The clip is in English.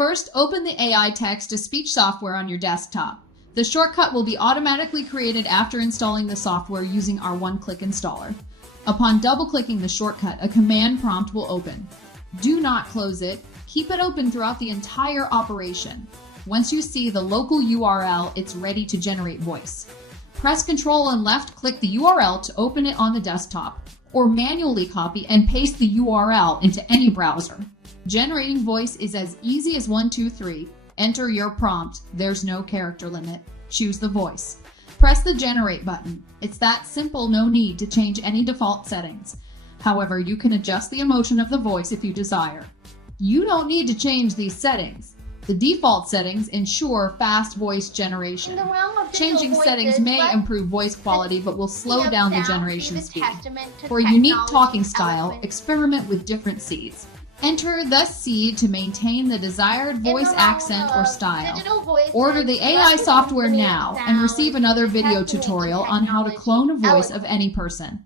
First, open the AI text-to-speech software on your desktop. The shortcut will be automatically created after installing the software using our one-click installer. Upon double-clicking the shortcut, a command prompt will open. Do not close it. Keep it open throughout the entire operation. Once you see the local URL, it's ready to generate voice. Press Ctrl and left-click the URL to open it on the desktop, or manually copy and paste the URL into any browser. Generating voice is as easy as 1, 2, 3. Enter your prompt. There's no character limit. Choose the voice. Press the Generate button. It's that simple, no need to change any default settings. However, you can adjust the emotion of the voice if you desire. You don't need to change these settings. The default settings ensure fast voice generation. Changing settings may improve voice quality but will slow down the generation speed. For a unique talking style, experiment with different seeds. Enter the seed to maintain the desired voice accent or style. Order the AI software now and receive another video tutorial on how to clone a voice of any person.